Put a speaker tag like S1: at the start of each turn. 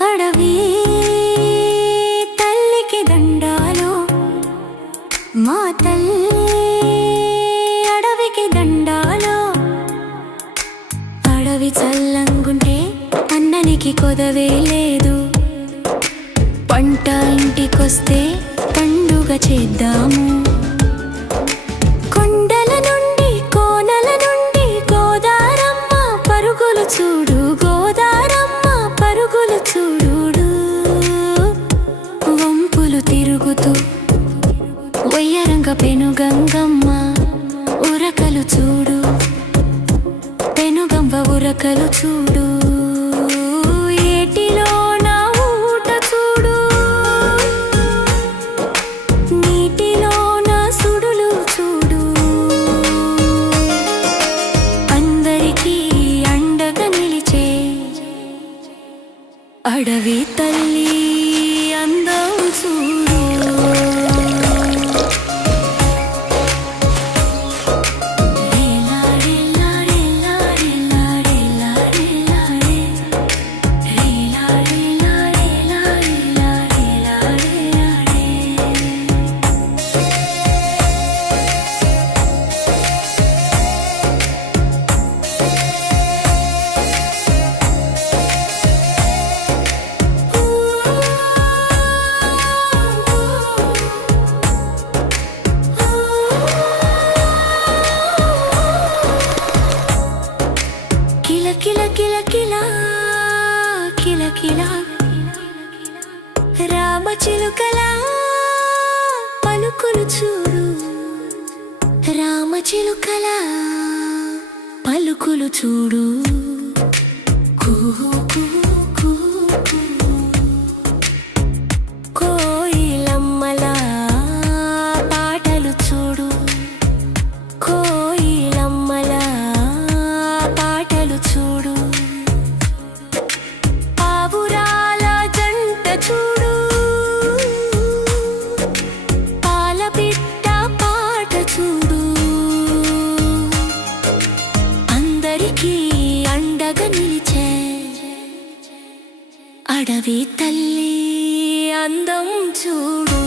S1: అడవి తల్లికి దండాలు మా తల్లి అడవికి దండాలు. అడవి చల్లంగుంటే అన్ననికి కొదవే లేదు. పంట ఇంటికొస్తే పండుగ చేద్దాము. కొండల నుండి కోనల నుండి గోదారమ్మ పరుగులు చూడు గోదారమ్మ పరుగులు చూడు. వంపులు తిరుగుతూ వయ్యరంగ పెనుగంగమ్మ ఉరకలు చూడు. పెనుగంబ ఉరకలు చూడు. అడవి తల్లి అందం చూడు. కిల కిల కిల కిల కిల. రామ చిలుకల పలుకులు చూడు. రామ చిలుకల పలుకులు చూడు. కుహు అందరికీ అండగా నిలిచే అడవి తల్లి అందం చూడు.